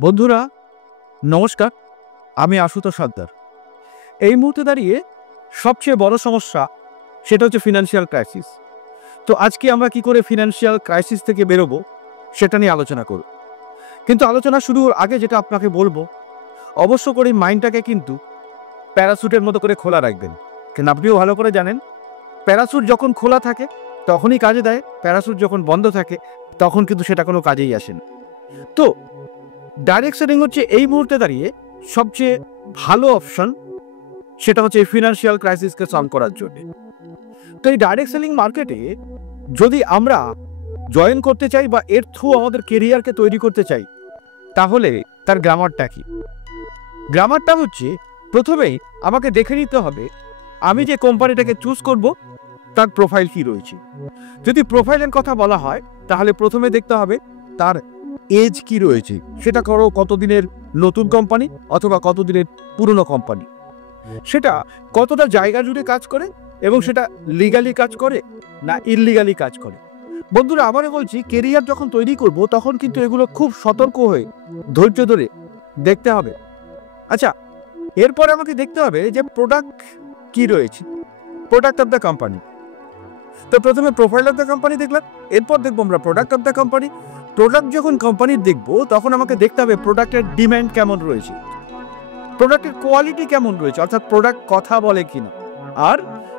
বন্ধুরা নমস্কার, আমি আশুতোষ সর্দার। এই মুহূর্তে দাঁড়িয়ে সবচেয়ে বড় সমস্যা সেটা হচ্ছে ফিনান্সিয়াল ক্রাইসিস। তো আজকে আমরা কি করে ফিনান্সিয়াল ক্রাইসিস থেকে বেরোবো সেটা নিয়ে আলোচনা করব। কিন্তু আলোচনা শুরুর আগে যেটা আপনাকে বলবো, অবশ্য করে মাইন্ডটাকে কিন্তু প্যারাসুটের মতো করে খোলা রাখবেন। কিন্তু আপনিও ভালো করে জানেন, প্যারাসুট যখন খোলা থাকে তখনই কাজে দেয়, প্যারাসুট যখন বন্ধ থাকে তখন কিন্তু সেটা কোনো কাজেই আসে না। তো ডাইরেক্ট সেলিং হচ্ছে এই মুহূর্তে দাঁড়িয়ে সবচেয়ে ভালো অপশন, সেটা হচ্ছে ফিনান্সিয়াল ক্রাইসিসকে সলভ করার জন্য। তো এই ডাইরেক্ট সেলিং মার্কেটে যদি আমরা জয়েন করতে চাই বা এর থ্রু আমাদের কেরিয়ারকে তৈরি করতে চাই, তাহলে তার গ্রামারটা কি? গ্রামারটা হচ্ছে, প্রথমেই আমাকে দেখে নিতে হবে আমি যে কোম্পানিটাকে চুজ করব তার প্রোফাইল কি রয়েছে। যদি প্রোফাইলের কথা বলা হয় তাহলে প্রথমে দেখতে হবে তার এজ কি রয়েছে, সেটা কতদিনের নতুন কোম্পানি অথবা কতদিনের পুরনো কোম্পানি, সেটা কতটা জায়গা জুড়ে কাজ করে এবং সেটা লিগালি কাজ করে না ইললিগালি কাজ করে। বন্ধুরা আবারও বলছি, কেরিয়ার যখন তৈরি করব তখন কিন্তু এগুলো খুব সতর্ক হয়ে ধৈর্য ধরে দেখতে হবে। আচ্ছা, এরপরে আমাকে দেখতে হবে যে প্রোডাক্ট কি রয়েছে, প্রোডাক্ট অফ দ্য কোম্পানি। তো প্রথমে প্রোফাইল অফ দ্য কোম্পানি দেখলাম, এরপর দেখবো আমরা product of the company. Product যখন কোম্পানির দেখবো তখন আমাকে দেখতে হবে প্রোডাক্টের ডিম্যান্ড কেমন রয়েছে, প্রোডাক্টের কোয়ালিটি কেমন রয়েছে, অর্থাৎ প্রোডাক্ট কথা বলে কিনা, আর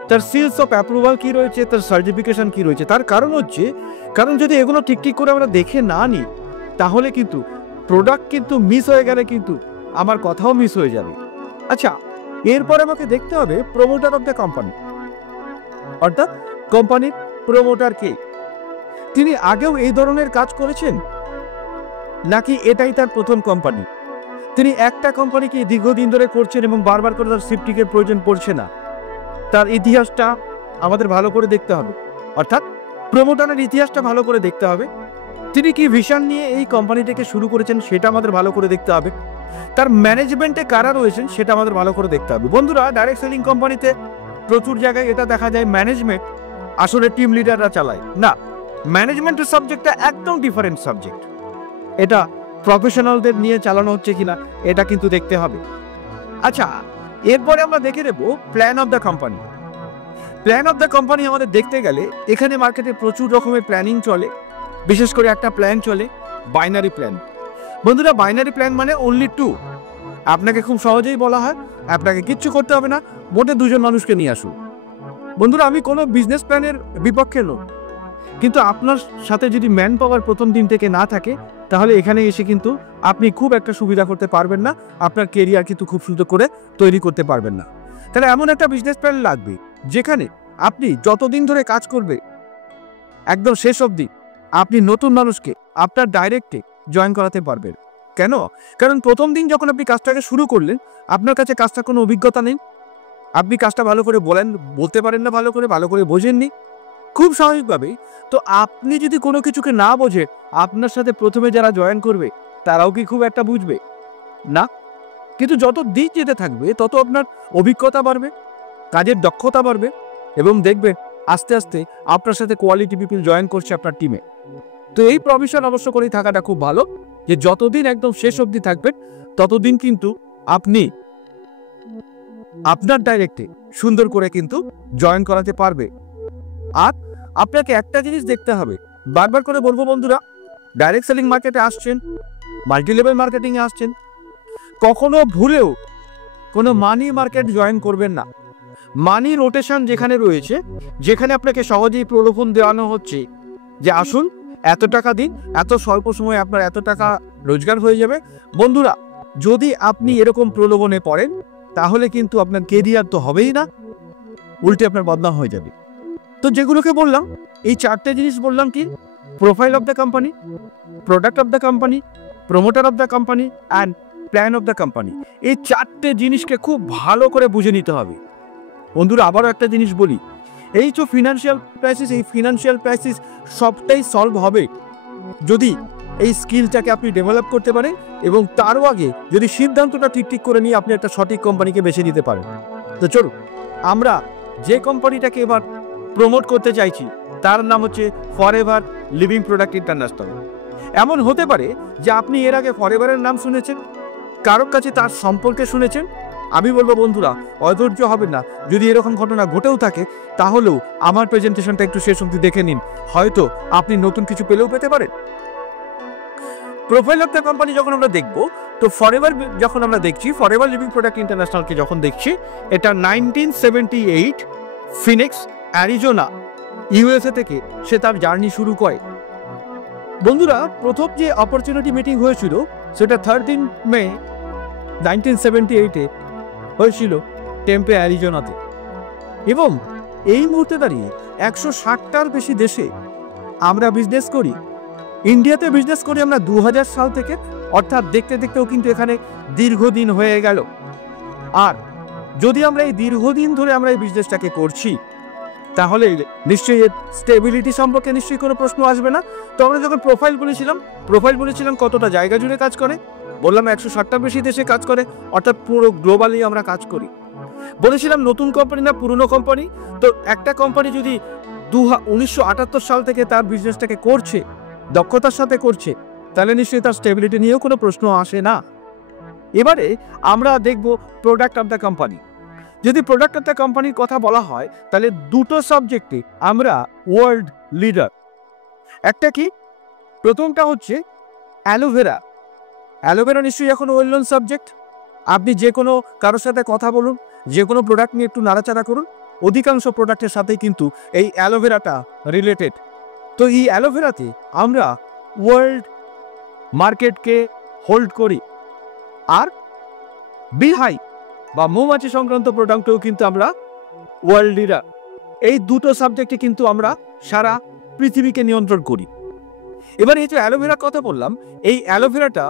তার সিলস অফ অ্যাপ্রুভাল কি রয়েছে, তার সার্টিফিকেশন কি রয়েছে। তার কারণ হচ্ছে, কারণ যদি এগুলো ঠিক করে আমরা দেখে না নিই তাহলে কিন্তু প্রোডাক্ট কিন্তু মিস হয়ে গেলে কিন্তু আমার কথাও মিস হয়ে যাবে। আচ্ছা, এরপর আমাকে দেখতে হবে প্রমোটার অফ দ্য কোম্পানি, অর্থাৎ কোম্পানির প্রমোটার কে, তিনি আগেও এই ধরনের কাজ করেছেন নাকি এটাই তার প্রথম কোম্পানি, তিনি একটা কোম্পানিকে দীর্ঘদিন ধরে করছেন এবং বারবার করে তার শিফটিংয়ের প্রয়োজন পড়ছে না। তার ইতিহাসটা আমাদের ভালো করে দেখতে হবে, অর্থাৎ প্রমোটারের ইতিহাসটা ভালো করে দেখতে হবে। তিনি কি ভিশন নিয়ে এই কোম্পানিটাকে শুরু করেছেন সেটা আমাদের ভালো করে দেখতে হবে। তার ম্যানেজমেন্টে কারা রয়েছেন সেটা আমাদের ভালো করে দেখতে হবে। বন্ধুরা, ডাইরেক্ট সেলিং কোম্পানিতে প্রচুর জায়গায় এটা দেখা যায় ম্যানেজমেন্ট আসলে টিম লিডাররা চালায় না। ম্যানেজমেন্টের সাবজেক্টটা একদম ডিফারেন্ট সাবজেক্ট, এটা প্রফেশনালদের নিয়ে চালানো হচ্ছে কিনা এটা কিন্তু দেখতে হবে। আচ্ছা, এরপরে আমরা দেখে নেব plan of the company. Plan of the company আমাদের দেখতে গেলে এখানে মার্কেটে প্রচুর রকমের প্ল্যানিং চলে, বিশেষ করে একটা প্ল্যান চলে বাইনারি প্ল্যান। বন্ধুরা, বাইনারি প্ল্যান মানে অনলি টু। আপনাকে খুব সহজেই বলা হয় আপনাকে কিচ্ছু করতে হবে না, মোটে দুজন মানুষকে নিয়ে আসুন। বন্ধুরা, আমি কোনো বিজনেস প্ল্যানের বিপক্ষে নই, কিন্তু আপনার সাথে যদি ম্যান পাওয়ার প্রথম দিন থেকে না থাকে তাহলে এখানে এসে কিন্তু আপনি খুব একটা সুবিধা করতে পারবেন না, আপনার কেরিয়ার কিন্তু খুব সুন্দর করে তৈরি করতে পারবেন না। তাহলে এমন একটা বিজনেস প্ল্যান লাগবে যেখানে আপনি যতদিন ধরে কাজ করবে একদম শেষ অবধি আপনি নতুন মানুষকে আপনার ডাইরেক্টে জয়েন করাতে পারবেন। কেন? কারণ প্রথম দিন যখন আপনি কাজটাকে শুরু করলেন আপনার কাছে কাজটা কোনো অভিজ্ঞতা নেই, আপনি কাজটা ভালো করে বলতে পারেন না, ভালো করে বোঝেননি খুব স্বাভাবিকভাবেই। তো আপনি যদি কোনো কিছুকে না বোঝে, আপনার সাথে প্রথমে যারা জয়েন করবে তারাও কি খুব একটা বুঝবে না? কিন্তু যত দিন যেতে থাকবে তত আপনার অভিজ্ঞতা বাড়বে, কাজের দক্ষতা বাড়বে এবং দেখবে আস্তে আস্তে আপনার সাথে কোয়ালিটি পিপল জয়েন করছে আপনার টিমে। তো এই প্রভিশন অবশ্য করেই থাকাটা খুব ভালো, যে যতদিন একদম শেষ অবধি থাকবেন ততদিন কিন্তু আপনি আপনার ডাইরেক্টে সুন্দর করে কিন্তু জয়েন করাতে পারবে। আর আপনাকে একটা জিনিস দেখতে হবে, বারবার করে বলবো বন্ধুরা, ডাইরেক্ট সেলিং মার্কেটে আসছেন, মাল্টি লেভেল মার্কেটিংয়ে আসছেন, কখনো ভুলেও কোনো মানি মার্কেট জয়েন করবেন না। মানি রোটেশন যেখানে রয়েছে, যেখানে আপনাকে সহজেই প্রলোভন দেওয়ানো হচ্ছে যে আসুন এত টাকা দিন, এত স্বল্প সময়ে আপনার এত টাকা রোজগার হয়ে যাবে। বন্ধুরা, যদি আপনি এরকম প্রলোভনে পড়েন তাহলে কিন্তু আপনার কেরিয়ার তো হবেই না, উল্টে আপনার বদনাম হয়ে যাবে। তো যেগুলোকে বললাম, এই চারটে জিনিস বললাম, কি profile of the company, product of the company, promoter of the company and plan of the company. এই চারটে জিনিসকে খুব ভালো করে বুঝে নিতে হবে। বন্ধুরা, আবারও একটা জিনিস বলি, এই যে ফিনান্সিয়াল ক্রাইসিস, এই ফিনান্সিয়াল ক্রাইসিস সবটাই সলভ হবে যদি এই স্কিলটাকে আপনি ডেভেলপ করতে পারেন এবং তারও আগে যদি সিদ্ধান্তটা ঠিক করে নিয়ে আপনি একটা সঠিক কোম্পানিকে বেছে নিতে পারেন। তো চলুন, আমরা যে কোম্পানিটাকে এবার প্রমোট করতে চাইছি তার নাম হচ্ছে ফরএভার লিভিং প্রোডাক্ট ইন্টারন্যাশনাল। এমন হতে পারে যে আপনি এর আগে ফরএভারের নাম শুনেছেন, কারোর কাছে তার সম্পর্কে শুনেছেন। আমি বলবো বন্ধুরা, অধৈর্য হবেন না। যদি এরকম ঘটনা ঘটেও থাকে তাহলেও আমার প্রেজেন্টেশনটা একটু শেষ অবধি দেখে নিন, হয়তো আপনি নতুন কিছু পেলেও পেতে পারেন। প্রোফাইল অফ দ্য কোম্পানি যখন আমরা দেখব, তো ফরএভার যখন আমরা দেখছি, ফরএভার লিভিং প্রোডাক্ট ইন্টারন্যাশনালকে যখন দেখছি, এটা 1978 ফিনিক্স অ্যারিজোনা ইউএসএ থেকে সে তার জার্নি শুরু করে। বন্ধুরা, প্রথম যে অপরচুনিটি মিটিং হয়েছিল সেটা 13 মে 1978-এ হয়েছিল টেম্পে অ্যারিজোনাতে। এবং এই মুহূর্তে দাঁড়িয়ে 160টার বেশি দেশে আমরা বিজনেস করি। ইন্ডিয়াতে বিজনেস করি আমরা 2000 সাল থেকে, অর্থাৎ দেখতে দেখতেও কিন্তু এখানে দীর্ঘদিন হয়ে গেল। আর যদি আমরা এই দীর্ঘদিন ধরে আমরা এই বিজনেসটাকে করছি, তাহলে নিশ্চয়ই এর স্টেবিলিটি সম্পর্কে নিশ্চয়ই কোনো প্রশ্ন আসবে না। তো আমরা যখন প্রোফাইল বলেছিলাম কতটা জায়গা জুড়ে কাজ করে, বললাম 160টার বেশি দেশে কাজ করে, অর্থাৎ পুরো গ্লোবালি আমরা কাজ করি। বলেছিলাম নতুন কোম্পানি না পুরনো কোম্পানি। তো একটা কোম্পানি যদি 1978 সাল থেকে তার বিজনেসটাকে করছে, দক্ষতার সাথে করছে, তাহলে নিশ্চয়ই তার স্টেবিলিটি নিয়েও কোনো প্রশ্ন আসে না। এবারে আমরা দেখব প্রোডাক্ট অফ দ্য কোম্পানি। যদি প্রোডাক্ট অফ দ্য কোম্পানির কথা বলা হয়, তাহলে দুটো সাবজেক্টে আমরা ওয়ার্ল্ড লিডার। একটা কি, প্রথমটা হচ্ছে অ্যালোভেরা। অ্যালোভেরা নিশ্চয়ই এখন ওয়েল নোন সাবজেক্ট। আপনি যে কোনো কারোর সাথে কথা বলুন, যে কোনো প্রোডাক্ট নিয়ে একটু নাড়াচাড়া করুন, অধিকাংশ প্রোডাক্টের সাথেই কিন্তু এই অ্যালোভেরাটা রিলেটেড। তো এই অ্যালোভেরাতে আমরা ওয়ার্ল্ড মার্কেটকে হোল্ড করি। আর বিহাই বা মৌমাছি সংক্রান্ত প্রোডাক্টেও কিন্তু আমরা ওয়ার্ল্ড লিডার। এই দুটো সাবজেক্টে কিন্তু আমরা সারা পৃথিবীকে নিয়ন্ত্রণ করি। এবার এই যে অ্যালোভেরার কথা বললাম, এই অ্যালোভেরাটা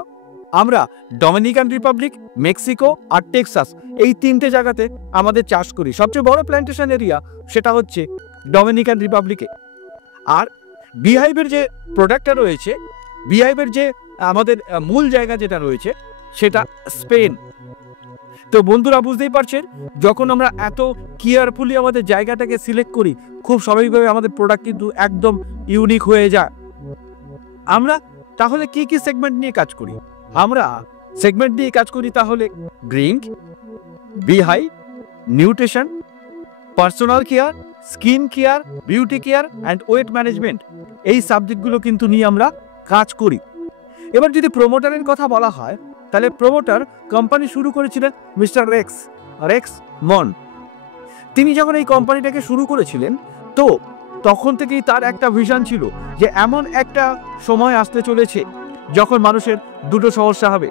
আমরা ডমিনিকান রিপাবলিক, মেক্সিকো আর টেক্সাস, এই তিনটে জায়গাতে আমাদের চাষ করি। সবচেয়ে বড় প্ল্যান্টেশন এরিয়া সেটা হচ্ছে ডমিনিকান রিপাবলিকে। আর বিহাইভের যে প্রোডাক্টটা রয়েছে, বিহাইভের যে আমাদের মূল জায়গা যেটা রয়েছে সেটা স্পেন। তো বন্ধুরা, বুঝতেই পারছেন, যখন আমরা এত কেয়ারফুলি আমাদের জায়গাটাকে সিলেক্ট করি, খুব স্বাভাবিকভাবে আমাদের প্রোডাক্ট কিন্তু একদম ইউনিক হয়ে যায়। আমরা তাহলে কি কি সেগমেন্ট নিয়ে কাজ করি? আমরা সেগমেন্ট নিয়ে কাজ করি তাহলে ড্রিঙ্ক, বিহাই, nutrition, personal care, skin care, beauty care and weight management, এই সাবজেক্টগুলো কিন্তু নিয়ে আমরা কাজ করি। এবার যদি প্রমোটারের কথা বলা হয়, তাহলে প্রমোটার কোম্পানি শুরু করেছিলেন মিস্টার রেক্স মন। তিনি যখন এই কোম্পানিটাকে শুরু করেছিলেন, তো তখন থেকেই তার একটা ভিশন ছিল যে এমন একটা সময় আসতে চলেছে যখন মানুষের দুটো সমস্যা হবে,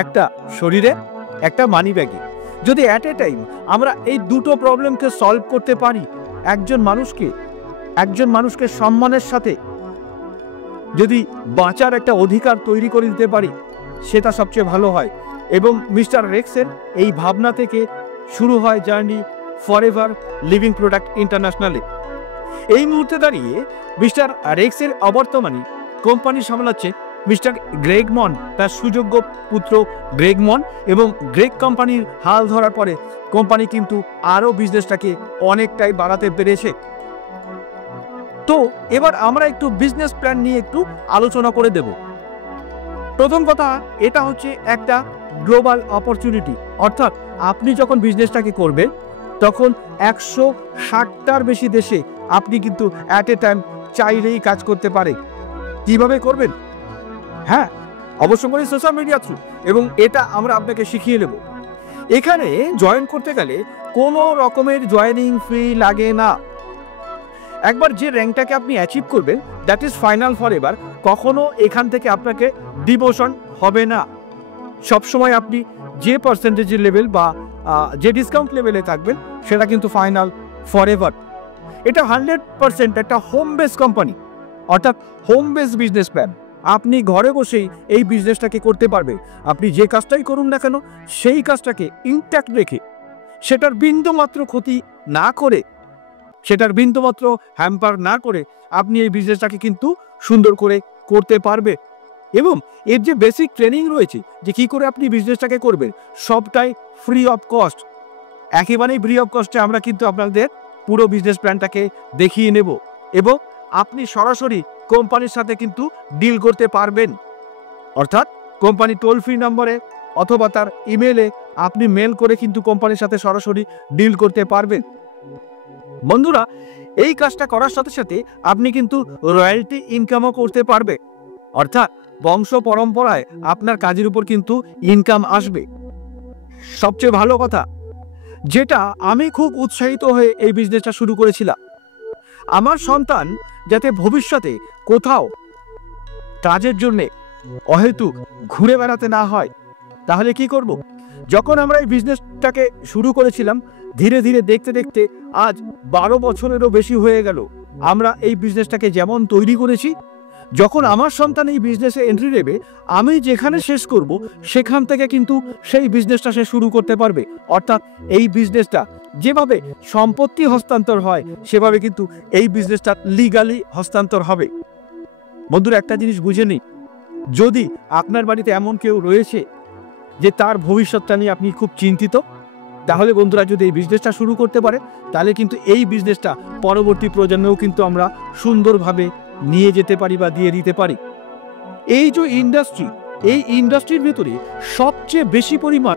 একটা শরীরে, একটা মানি ব্যাগে। যদি অ্যাট এ টাইম আমরা এই দুটো প্রবলেমকে সলভ করতে পারি, একজন মানুষকে সম্মানের সাথে যদি বাঁচার একটা অধিকার তৈরি করে দিতে পারি, সেটা সবচেয়ে ভালো হয়। এবং মিস্টার রেক্সের এই ভাবনা থেকে শুরু হয় জার্নি ফরএভার লিভিং প্রোডাক্ট ইন্টারন্যাশনালে। এই মুহূর্তে দাঁড়িয়ে মিস্টার রেক্সের অবর্তমানে কোম্পানি সামলাচ্ছে মিস্টার গ্রেগ মন, তার সুযোগ্য পুত্র গ্রেগ মন। এবং গ্রেগ কোম্পানির হাল ধরার পরে কোম্পানি কিন্তু আরও বিজনেসটাকে অনেকটাই বাড়াতে পেরেছে। তো এবার আমরা একটু বিজনেস প্ল্যান নিয়ে একটু আলোচনা করে দেব। প্রথম কথা, এটা হচ্ছে একটা গ্লোবাল অপরচুনিটি। অর্থাৎ আপনি যখন বিজনেসটাকে করবেন, তখন 160টার বেশি দেশে আপনি কিন্তু অ্যাট এ টাইম চাইলেই কাজ করতে পারে। কিভাবে করবেন? হ্যাঁ, অবশ্য করে সোশ্যাল মিডিয়া থ্রু, এবং এটা আমরা আপনাকে শিখিয়ে নেব। এখানে জয়েন করতে গেলে কোনো রকমের জয়েনিং ফি লাগে না। একবার যে র্যাঙ্কটাকে আপনি অ্যাচিভ করবেন, দ্যাট ইজ ফাইনাল ফরএভার। কখনো এখান থেকে আপনাকে ডিমোশন হবে না। সবসময় আপনি যে পার্সেন্টেজের লেভেল বা যে ডিসকাউন্ট লেভেলে থাকবেন, সেটা কিন্তু ফাইনাল ফরএভার। এটা 100% একটা হোম বেস কোম্পানি, অর্থাৎ হোম বেস বিজনেস প্ল্যান। আপনি ঘরে বসেই এই বিজনেসটাকে করতে পারবেন। আপনি যে কাজটাই করুন না কেন, সেই কাজটাকে ইনট্যাক্ট রেখে, সেটার বিন্দুমাত্র ক্ষতি না করে, সেটার বিন্দুমাত্র হ্যাম্পার না করে আপনি এই বিজনেসটাকে কিন্তু সুন্দর করে করতে পারবে। এবং এর যে বেসিক ট্রেনিং রয়েছে যে কী করে আপনি বিজনেসটাকে করবেন, সবটাই ফ্রি অফ কস্ট। একেবারেই ফ্রি অফ কস্টে আমরা কিন্তু আপনাদের পুরো বিজনেস প্ল্যানটাকে দেখিয়ে নেব, এবং আপনি সরাসরি কোম্পানির সাথে কিন্তু ডিল করতে পারবেন। অর্থাৎ কোম্পানি টোল ফ্রি নম্বরে অথবা তার ইমেলে আপনি মেল করে কিন্তু কোম্পানির সাথে সরাসরি ডিল করতে পারবেন। বন্ধুরা, এই কাজটা করার সাথে সাথে আপনি কিন্তু রয়্যালটি ইনকামও করতে পারবে। অর্থাৎ বংশ পরম্পরায় আপনার কাজের উপর কিন্তু ইনকাম আসবে। সবচেয়ে ভালো কথা, যেটা আমি খুব উৎসাহিত হয়ে এই বিজনেসটা শুরু করেছিলাম, আমার সন্তান যাতে ভবিষ্যতে কোথাও কাজের জন্যে অহেতুক ঘুরে বেড়াতে না হয়, তাহলে কি করব? যখন আমরা এই বিজনেসটাকে শুরু করেছিলাম, ধীরে ধীরে দেখতে দেখতে আজ 12 বছরেরও বেশি হয়ে গেল আমরা এই বিজনেসটাকে যেমন তৈরি করেছি। যখন আমার সন্তান এই বিজনেসে এন্ট্রি নেবে, আমি যেখানে শেষ করব সেখান থেকে কিন্তু সেই বিজনেসটা সে শুরু করতে পারবে। অর্থাৎ এই বিজনেসটা যেভাবে সম্পত্তি হস্তান্তর হয়, সেভাবে কিন্তু এই বিজনেসটা লিগালি হস্তান্তর হবে। বন্ধুরা, একটা জিনিস বুঝে নিই, যদি আপনার বাড়িতে এমন কেউ রয়েছে যে তার ভবিষ্যৎটা নিয়ে আপনি খুব চিন্তিত, তাহলে বন্ধুরা যদি এই বিজনেসটা শুরু করতে পারে, তাহলে কিন্তু এই বিজনেসটা পরবর্তী প্রজন্মেও কিন্তু আমরা সুন্দরভাবে নিয়ে যেতে পারি বা দিয়ে দিতে পারি। এই যে ইন্ডাস্ট্রি, এই ইন্ডাস্ট্রির ভিতরে সবচেয়ে বেশি পরিমাণ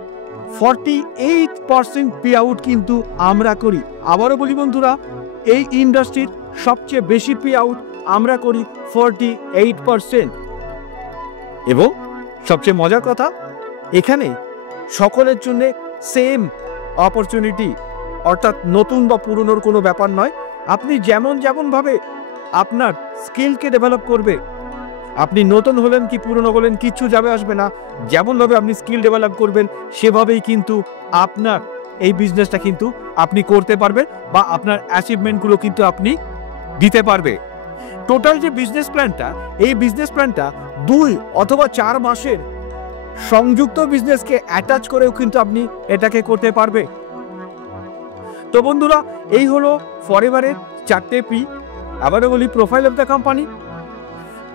48% পে আউট কিন্তু আমরা করি। আবারও বলি বন্ধুরা, এই ইন্ডাস্ট্রির সবচেয়ে বেশি পে আউট আমরা করি 48%। এবং সবচেয়ে মজার কথা, এখানে সকলের জন্য সেম অপরচুনিটি, অর্থাৎ নতুন বা পুরনোর কোনো ব্যাপার নয়। আপনি যেমনভাবে আপনার স্কিলকে ডেভেলপ করবে, আপনি নতুন হলেন কি পুরনো হলেন কিচ্ছু যাবে আসবে না। যেমনভাবে আপনি স্কিল ডেভেলপ করবেন, সেভাবেই কিন্তু আপনার এই বিজনেসটা কিন্তু আপনি করতে পারবেন বা আপনার অ্যাচিভমেন্টগুলো কিন্তু আপনি দিতে পারবে। টোটাল যে বিজনেস প্ল্যানটা, এই বিজনেস প্ল্যানটা 2 অথবা 4 মাসের সংযুক্ত বিজনেসকে অ্যাটাচ করেও কিন্তু আপনি এটাকে করতে পারবে। তো বন্ধুরা, এই হলো ফরএভারের 4টে পি। আবারও বলি, profile of the company,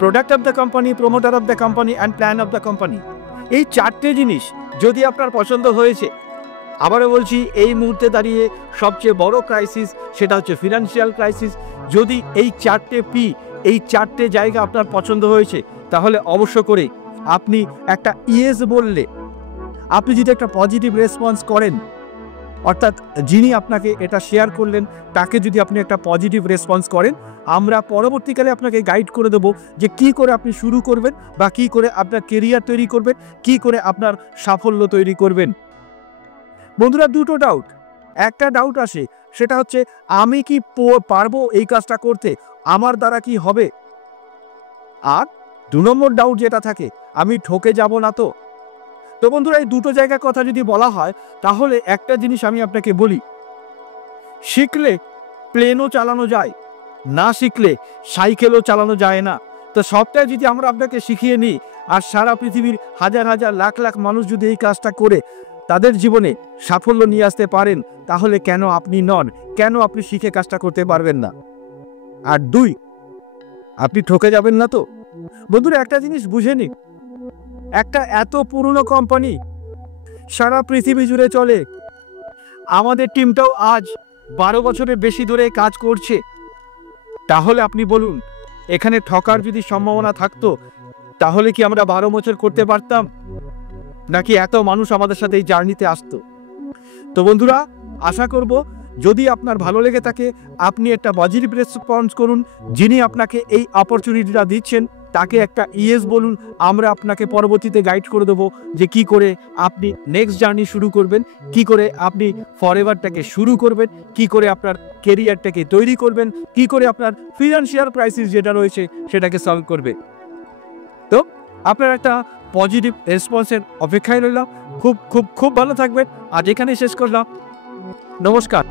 product of the company, promoter of the company and plan of the company. এই 4টে জিনিস যদি আপনার পছন্দ হয়েছে, আবারও বলছি, এই মুহূর্তে দাঁড়িয়ে সবচেয়ে বড় ক্রাইসিস সেটা হচ্ছে ফিনান্সিয়াল ক্রাইসিস। যদি এই 4টে পি, এই 4টে জায়গা আপনার পছন্দ হয়েছে, তাহলে অবশ্য করে আপনি একটা ইয়েস বললে, আপনি যদি একটা পজিটিভ রেসপন্স করেন, অর্থাৎ যিনি আপনাকে এটা শেয়ার করলেন তাকে যদি আপনি একটা পজিটিভ রেসপন্স করেন, আমরা পরবর্তীকালে আপনাকে গাইড করে দেবো যে কি করে আপনি শুরু করবেন বা কি করে আপনার কেরিয়ার তৈরি করবেন, কি করে আপনার সাফল্য তৈরি করবেন। বন্ধুরা, দুটো ডাউট। একটা ডাউট আসে, সেটা হচ্ছে আমি কি পারবো এই কাজটা করতে, আমার দ্বারা কি হবে। আর 2 নম্বর ডাউট যেটা থাকে, আমি ঠকে যাব না তো। তো বন্ধুরা, এই দুটো জায়গার কথা যদি বলা হয়, তাহলে একটা জিনিস আমি আপনাকে বলি, শিখলে প্লেনও চালানো যায়, না শিখলে সাইকেলও চালানো যায় না। তো সবটাই যদি আমরা আপনাকে শিখিয়ে নিই, আর সারা পৃথিবীর হাজার হাজার লাখ লাখ মানুষ যদি এই কাজটা করে তাদের জীবনে সাফল্য নিয়ে আসতে পারেন, তাহলে কেন আপনি নন, কেন আপনি শিখে কাজটা করতে পারবেন না। আর 2, আপনি ঠকে যাবেন না তো। বন্ধুরা, একটা জিনিস বুঝে নিন, একটা এত পুরনো কোম্পানি সারা পৃথিবী জুড়ে চলে, আমাদের টিমটাও আজ 12 বছরের বেশি ধরে কাজ করছে। তাহলে আপনি বলুন, এখানে ঠকার যদি সম্ভাবনা থাকতো, তাহলে কি আমরা 12 বছর করতে পারতাম, নাকি এত মানুষ আমাদের সাথে এই জার্নিতে আসতো? তো বন্ধুরা, আশা করব যদি আপনার ভালো লেগে থাকে, আপনি একটা পজিটিভ রেসপন্স করুন। যিনি আপনাকে এই অপরচুনিটিটা দিচ্ছেন তাকে একটা ইয়েস বলুন। আমরা আপনাকে পরবর্তীতে গাইড করে দেবো যে কি করে আপনি নেক্সট জার্নি শুরু করবেন, কি করে আপনি ফরএভারটাকে শুরু করবেন, কি করে আপনার কেরিয়ারটাকে তৈরি করবেন, কি করে আপনার ফিনান্সিয়াল ক্রাইসিস যেটা রয়েছে সেটাকে সলভ করবে। তো আপনার একটা পজিটিভ রেসপন্সের অপেক্ষায় রইলাম। খুব খুব খুব ভালো থাকবেন। আজ এখানে শেষ করলাম। নমস্কার।